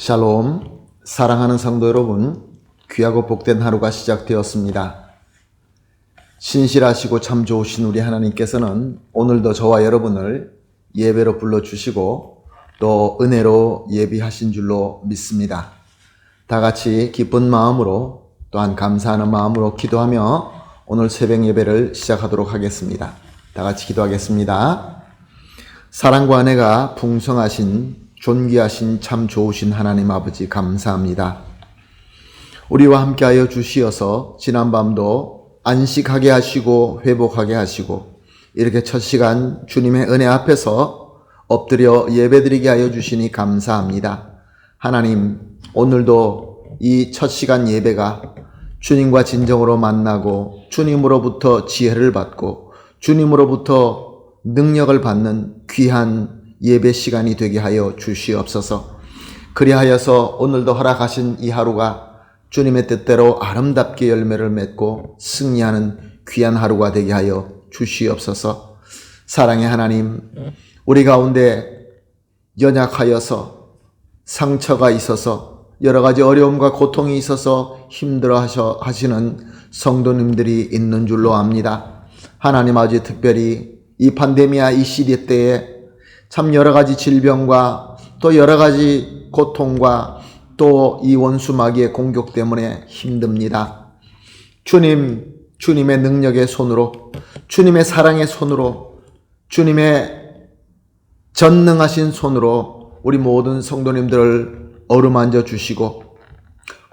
샬롬, 사랑하는 성도 여러분, 귀하고 복된 하루가 시작되었습니다. 신실하시고 참 좋으신 우리 하나님께서는 오늘도 저와 여러분을 예배로 불러주시고 또 은혜로 예비하신 줄로 믿습니다. 다 같이 기쁜 마음으로 또한 감사하는 마음으로 기도하며 오늘 새벽 예배를 시작하도록 하겠습니다. 다 같이 기도하겠습니다. 사랑과 은혜가 풍성하신 존귀하신 참 좋으신 하나님 아버지 감사합니다. 우리와 함께하여 주시어서 지난밤도 안식하게 하시고 회복하게 하시고 이렇게 첫 시간 주님의 은혜 앞에서 엎드려 예배드리게 하여 주시니 감사합니다. 하나님, 오늘도 이 첫 시간 예배가 주님과 진정으로 만나고 주님으로부터 지혜를 받고 주님으로부터 능력을 받는 귀한 예배 시간이 되게 하여 주시옵소서. 그리하여서 오늘도 허락하신 이 하루가 주님의 뜻대로 아름답게 열매를 맺고 승리하는 귀한 하루가 되게 하여 주시옵소서. 사랑의 하나님, 우리 가운데 연약하여서 상처가 있어서 여러 가지 어려움과 고통이 있어서 힘들어 하시는 성도님들이 있는 줄로 압니다. 하나님 아버지, 특별히 이 팬데미아 이 시대 때에 참 여러 가지 질병과 또 여러 가지 고통과 또 이 원수 마귀의 공격 때문에 힘듭니다. 주님의 능력의 손으로, 주님의 사랑의 손으로, 주님의 전능하신 손으로 우리 모든 성도님들을 어루만져 주시고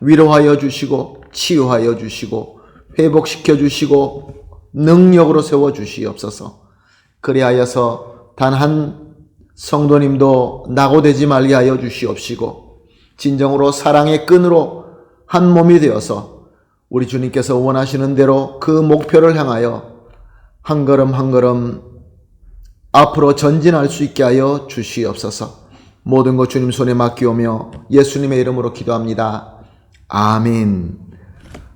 위로하여 주시고 치유하여 주시고 회복시켜 주시고 능력으로 세워 주시옵소서. 그리하여서 단 한 성도님도 낙오되지 말게 하여 주시옵시고 진정으로 사랑의 끈으로 한 몸이 되어서 우리 주님께서 원하시는 대로 그 목표를 향하여 한 걸음 한 걸음 앞으로 전진할 수 있게 하여 주시옵소서. 모든 것 주님 손에 맡기오며 예수님의 이름으로 기도합니다. 아멘.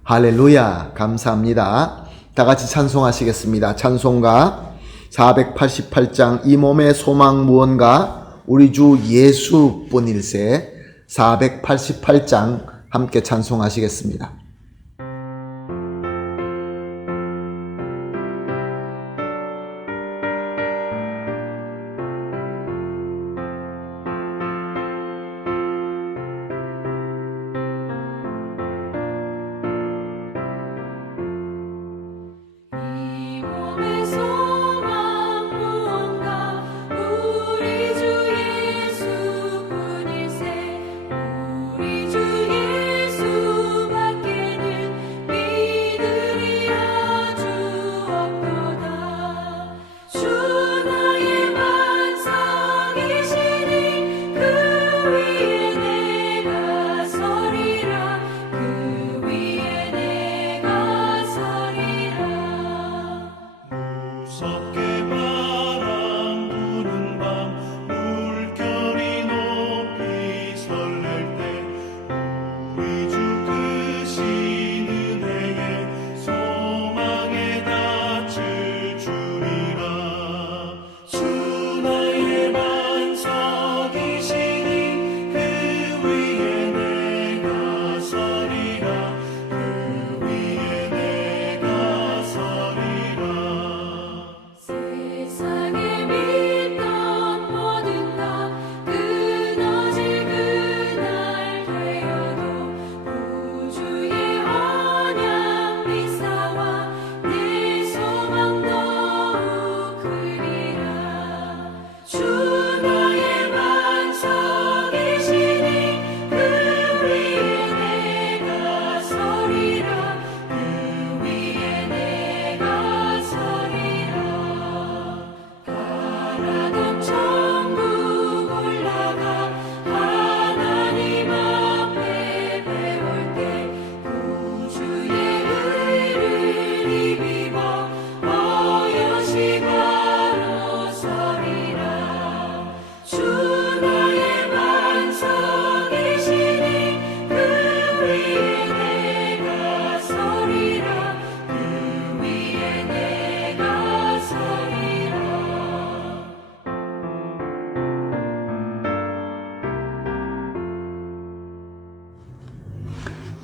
할렐루야. 감사합니다. 다 같이 찬송하시겠습니다. 찬송가 488장 이 몸의 소망 무언가 우리 주 예수뿐일세 488장 함께 찬송하시겠습니다.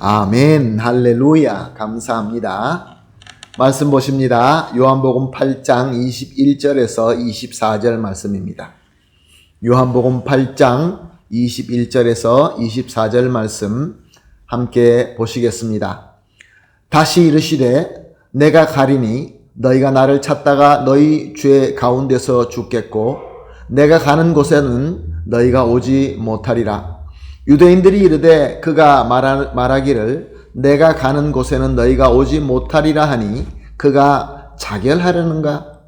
아멘. 할렐루야. 감사합니다. 말씀 보십니다. 요한복음 8장 21절에서 24절 말씀입니다. 요한복음 8장 21절에서 24절 말씀 함께 보시겠습니다. 다시 이르시되 내가 가리니 너희가 나를 찾다가 너희 죄 가운데서 죽겠고 내가 가는 곳에는 너희가 오지 못하리라. 유대인들이 이르되 그가 말하기를 내가 가는 곳에는 너희가 오지 못하리라 하니 그가 자결하려는가?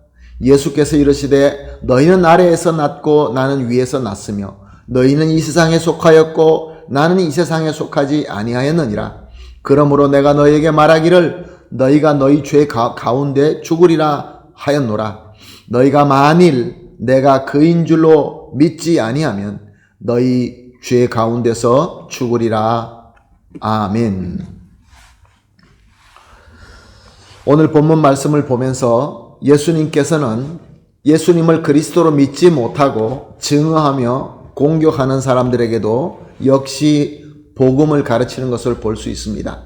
예수께서 이르시되 너희는 아래에서 났고 나는 위에서 났으며 너희는 이 세상에 속하였고 나는 이 세상에 속하지 아니하였느니라. 그러므로 내가 너희에게 말하기를 너희가 너희 죄 가운데 죽으리라 하였노라. 너희가 만일 내가 그인 줄로 믿지 아니하면 너희 죄 가운데서 죽으리라. 아멘. 오늘 본문 말씀을 보면서 예수님께서는 예수님을 그리스도로 믿지 못하고 증오하며 공격하는 사람들에게도 역시 복음을 가르치는 것을 볼 수 있습니다.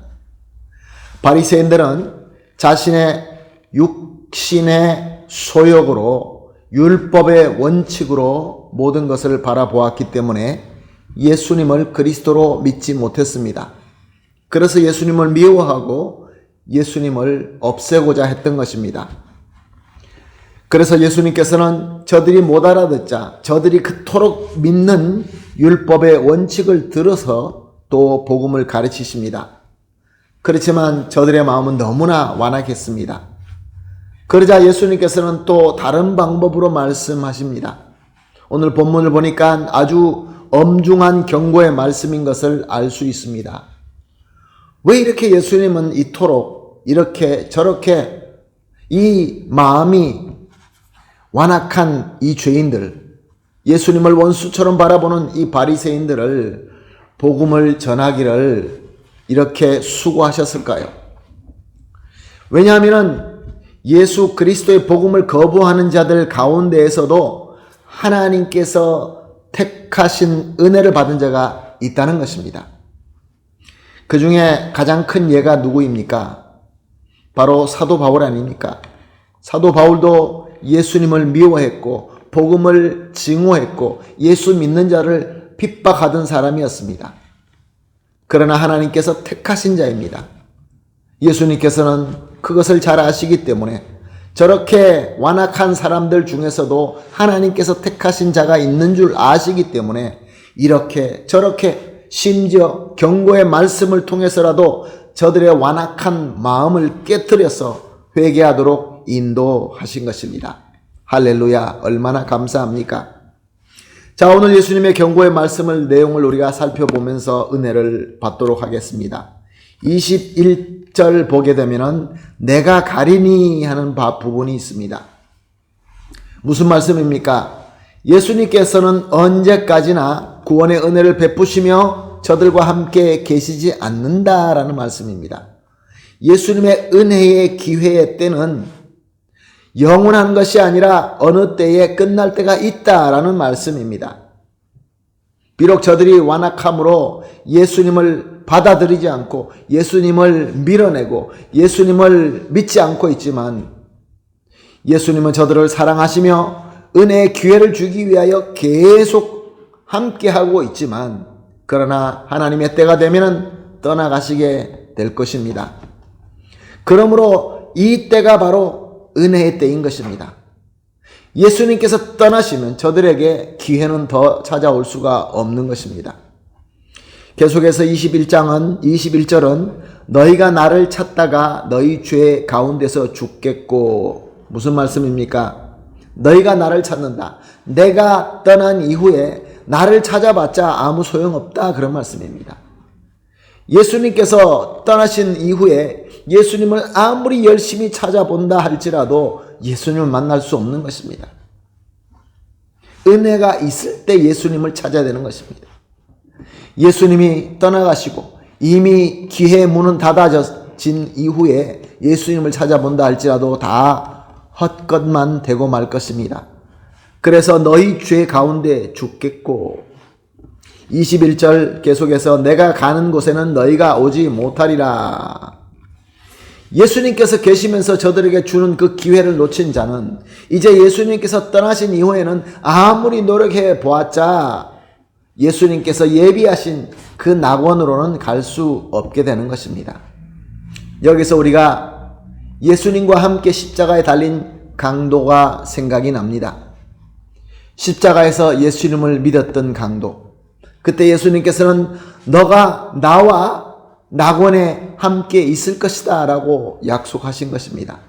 바리새인들은 자신의 육신의 소욕으로 율법의 원칙으로 모든 것을 바라보았기 때문에 예수님을 그리스도로 믿지 못했습니다. 그래서 예수님을 미워하고 예수님을 없애고자 했던 것입니다. 그래서 예수님께서는 저들이 못 알아듣자 저들이 그토록 믿는 율법의 원칙을 들어서 또 복음을 가르치십니다. 그렇지만 저들의 마음은 너무나 완악했습니다. 그러자 예수님께서는 또 다른 방법으로 말씀하십니다. 오늘 본문을 보니까 아주 엄중한 경고의 말씀인 것을 알 수 있습니다. 왜 이렇게 예수님은 이토록 이렇게 저렇게 이 마음이 완악한 이 죄인들, 예수님을 원수처럼 바라보는 이 바리새인들을 복음을 전하기를 이렇게 수고하셨을까요? 왜냐하면 예수 그리스도의 복음을 거부하는 자들 가운데에서도 하나님께서 택하신 은혜를 받은 자가 있다는 것입니다. 그 중에 가장 큰 예가 누구입니까? 바로 사도 바울 아닙니까? 사도 바울도 예수님을 미워했고 복음을 증오했고 예수 믿는 자를 핍박하던 사람이었습니다. 그러나 하나님께서 택하신 자입니다. 예수님께서는 그것을 잘 아시기 때문에 저렇게 완악한 사람들 중에서도 하나님께서 택하신 자가 있는 줄 아시기 때문에 이렇게 저렇게 심지어 경고의 말씀을 통해서라도 저들의 완악한 마음을 깨트려서 회개하도록 인도하신 것입니다. 할렐루야, 얼마나 감사합니까? 자, 오늘 예수님의 경고의 말씀을 내용을 우리가 살펴보면서 은혜를 받도록 하겠습니다. 21절 보게 되면은 내가 가리니 하는 부분이 있습니다. 무슨 말씀입니까? 예수님께서는 언제까지나 구원의 은혜를 베푸시며 저들과 함께 계시지 않는다라는 말씀입니다. 예수님의 은혜의 기회의 때는 영원한 것이 아니라 어느 때에 끝날 때가 있다라는 말씀입니다. 비록 저들이 완악함으로 예수님을 받아들이지 않고 예수님을 밀어내고 예수님을 믿지 않고 있지만 예수님은 저들을 사랑하시며 은혜의 기회를 주기 위하여 계속 함께하고 있지만 그러나 하나님의 때가 되면 떠나가시게 될 것입니다. 그러므로 이 때가 바로 은혜의 때인 것입니다. 예수님께서 떠나시면 저들에게 기회는 더 찾아올 수가 없는 것입니다. 계속해서 21절은 너희가 나를 찾다가 너희 죄 가운데서 죽겠고, 무슨 말씀입니까? 너희가 나를 찾는다. 내가 떠난 이후에 나를 찾아봤자 아무 소용없다, 그런 말씀입니다. 예수님께서 떠나신 이후에 예수님을 아무리 열심히 찾아본다 할지라도 예수님을 만날 수 없는 것입니다. 은혜가 있을 때 예수님을 찾아야 되는 것입니다. 예수님이 떠나가시고 이미 기회의 문은 닫아진 이후에 예수님을 찾아본다 할지라도 다 헛것만 되고 말 것입니다. 그래서 너희 죄 가운데 죽겠고, 21절 계속해서 내가 가는 곳에는 너희가 오지 못하리라. 예수님께서 계시면서 저들에게 주는 그 기회를 놓친 자는 이제 예수님께서 떠나신 이후에는 아무리 노력해 보았자 예수님께서 예비하신 그 낙원으로는 갈 수 없게 되는 것입니다. 여기서 우리가 예수님과 함께 십자가에 달린 강도가 생각이 납니다. 십자가에서 예수님을 믿었던 강도. 그때 예수님께서는 너가 나와 낙원에 함께 있을 것이다 라고 약속하신 것입니다.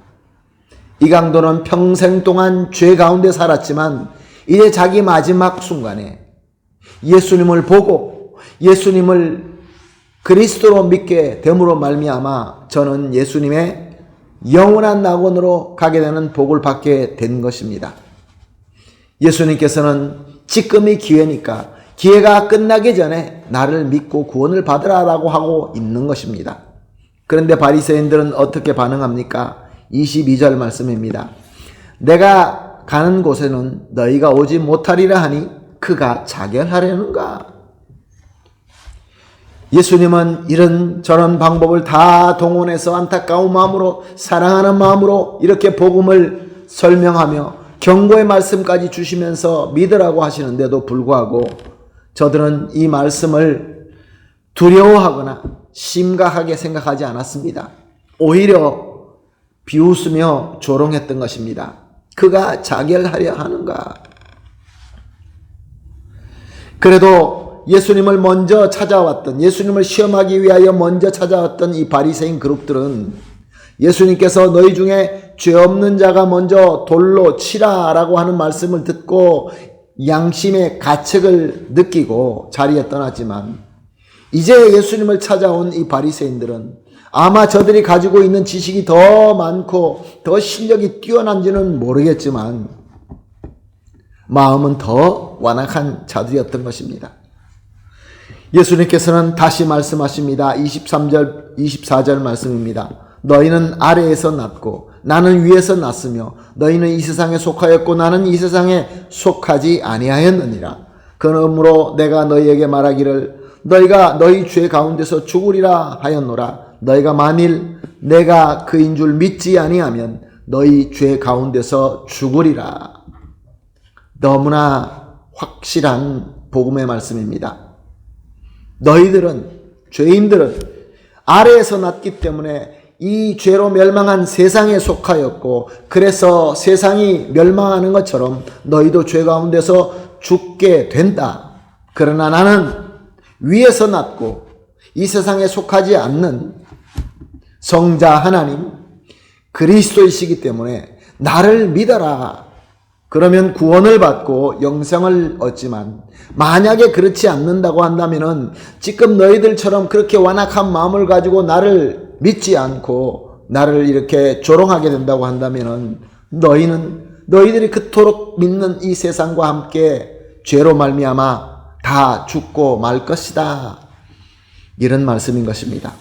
이 강도는 평생 동안 죄 가운데 살았지만 이제 자기 마지막 순간에 예수님을 보고 예수님을 그리스도로 믿게 됨으로 말미암아 저는 예수님의 영원한 낙원으로 가게 되는 복을 받게 된 것입니다. 예수님께서는 지금이 기회니까 기회가 끝나기 전에 나를 믿고 구원을 받으라라고 하고 있는 것입니다. 그런데 바리새인들은 어떻게 반응합니까? 22절 말씀입니다. 내가 가는 곳에는 너희가 오지 못하리라 하니 그가 자결하려는가? 예수님은 이런저런 방법을 다 동원해서 안타까운 마음으로 사랑하는 마음으로 이렇게 복음을 설명하며 경고의 말씀까지 주시면서 믿으라고 하시는데도 불구하고 저들은 이 말씀을 두려워하거나 심각하게 생각하지 않았습니다. 오히려 비웃으며 조롱했던 것입니다. 그가 자결하려 하는가? 그래도 예수님을 먼저 찾아왔던, 예수님을 시험하기 위하여 먼저 찾아왔던 이 바리새인 그룹들은 예수님께서 너희 중에 죄 없는 자가 먼저 돌로 치라라고 하는 말씀을 듣고 양심의 가책을 느끼고 자리에 떠났지만 이제 예수님을 찾아온 이 바리새인들은 아마 저들이 가지고 있는 지식이 더 많고 더 실력이 뛰어난지는 모르겠지만 마음은 더 완악한 자들이었던 것입니다. 예수님께서는 다시 말씀하십니다. 23절, 24절 말씀입니다. 너희는 아래에서 났고 나는 위에서 났으며 너희는 이 세상에 속하였고 나는 이 세상에 속하지 아니하였느니라. 그러므로 내가 너희에게 말하기를 너희가 너희 죄 가운데서 죽으리라 하였노라. 너희가 만일 내가 그인 줄 믿지 아니하면 너희 죄 가운데서 죽으리라. 너무나 확실한 복음의 말씀입니다. 너희들은, 죄인들은 아래에서 났기 때문에 이 죄로 멸망한 세상에 속하였고 그래서 세상이 멸망하는 것처럼 너희도 죄 가운데서 죽게 된다. 그러나 나는 위에서 났고 이 세상에 속하지 않는 성자 하나님 그리스도이시기 때문에 나를 믿어라. 그러면 구원을 받고 영생을 얻지만 만약에 그렇지 않는다고 한다면은 지금 너희들처럼 그렇게 완악한 마음을 가지고 나를 믿지 않고 나를 이렇게 조롱하게 된다고 한다면은 너희들이 그토록 믿는 이 세상과 함께 죄로 말미암아 다 죽고 말 것이다. 이런 말씀인 것입니다.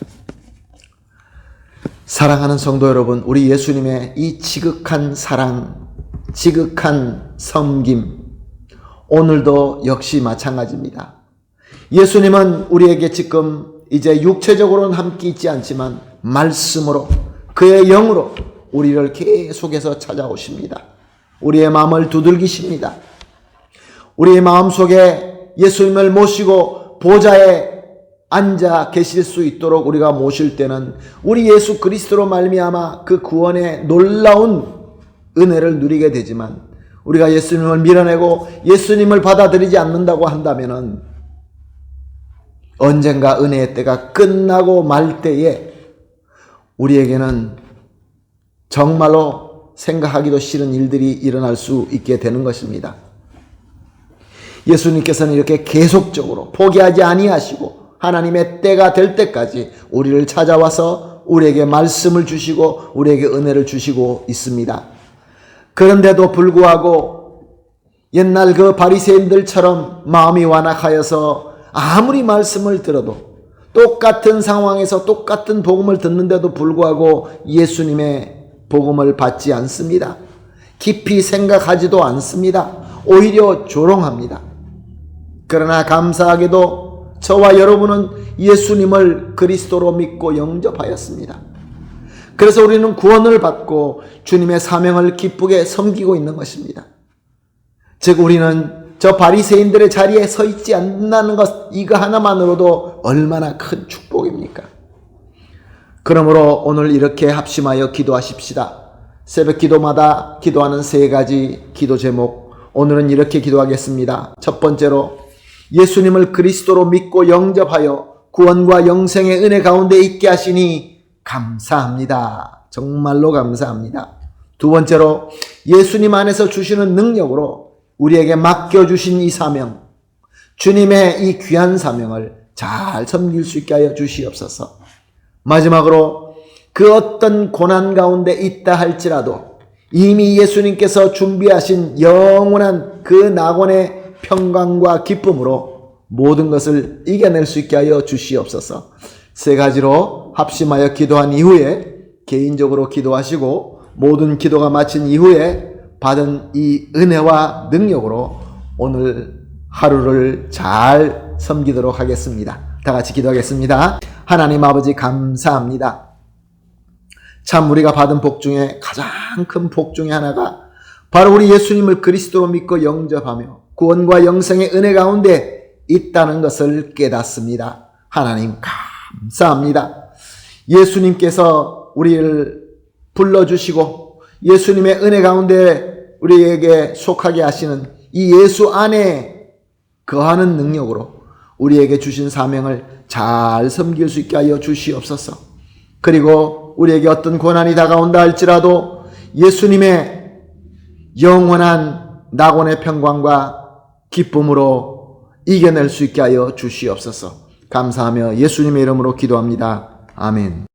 사랑하는 성도 여러분, 우리 예수님의 이 지극한 사랑, 지극한 섬김, 오늘도 역시 마찬가지입니다. 예수님은 우리에게 지금 이제 육체적으로는 함께 있지 않지만 말씀으로 그의 영으로 우리를 계속해서 찾아오십니다. 우리의 마음을 두들기십니다. 우리의 마음속에 예수님을 모시고 보좌에 앉아 계실 수 있도록 우리가 모실 때는 우리 예수 그리스도로 말미암아 그 구원의 놀라운 은혜를 누리게 되지만 우리가 예수님을 밀어내고 예수님을 받아들이지 않는다고 한다면은 언젠가 은혜의 때가 끝나고 말 때에 우리에게는 정말로 생각하기도 싫은 일들이 일어날 수 있게 되는 것입니다. 예수님께서는 이렇게 계속적으로 포기하지 아니하시고 하나님의 때가 될 때까지 우리를 찾아와서 우리에게 말씀을 주시고 우리에게 은혜를 주시고 있습니다. 그런데도 불구하고 옛날 그 바리새인들처럼 마음이 완악하여서 아무리 말씀을 들어도 똑같은 상황에서 똑같은 복음을 듣는데도 불구하고 예수님의 복음을 받지 않습니다. 깊이 생각하지도 않습니다. 오히려 조롱합니다. 그러나 감사하게도 저와 여러분은 예수님을 그리스도로 믿고 영접하였습니다. 그래서 우리는 구원을 받고 주님의 사명을 기쁘게 섬기고 있는 것입니다. 즉 우리는 저 바리새인들의 자리에 서 있지 않는다는 것, 이거 하나만으로도 얼마나 큰 축복입니까? 그러므로 오늘 이렇게 합심하여 기도하십시다. 새벽 기도마다 기도하는 3가지 기도 제목, 오늘은 이렇게 기도하겠습니다. 첫 번째로 예수님을 그리스도로 믿고 영접하여 구원과 영생의 은혜 가운데 있게 하시니 감사합니다. 정말로 감사합니다. 두 번째로 예수님 안에서 주시는 능력으로 우리에게 맡겨주신 이 사명, 주님의 이 귀한 사명을 잘 섬길 수 있게 하여 주시옵소서. 마지막으로 그 어떤 고난 가운데 있다 할지라도 이미 예수님께서 준비하신 영원한 그 낙원의 평강과 기쁨으로 모든 것을 이겨낼 수 있게 하여 주시옵소서. 3가지로 합심하여 기도한 이후에 개인적으로 기도하시고 모든 기도가 마친 이후에 받은 이 은혜와 능력으로 오늘 하루를 잘 섬기도록 하겠습니다. 다 같이 기도하겠습니다. 하나님 아버지 감사합니다. 참 우리가 받은 복 중에 가장 큰 복 중에 하나가 바로 우리 예수님을 그리스도로 믿고 영접하며 구원과 영생의 은혜 가운데 있다는 것을 깨닫습니다. 하나님 감사합니다. 예수님께서 우리를 불러주시고 예수님의 은혜 가운데 우리에게 속하게 하시는 이 예수 안에 거하는 능력으로 우리에게 주신 사명을 잘 섬길 수 있게 하여 주시옵소서. 그리고 우리에게 어떤 고난이 다가온다 할지라도 예수님의 영원한 낙원의 평강과 기쁨으로 이겨낼 수 있게 하여 주시옵소서. 감사하며 예수님의 이름으로 기도합니다. 아멘.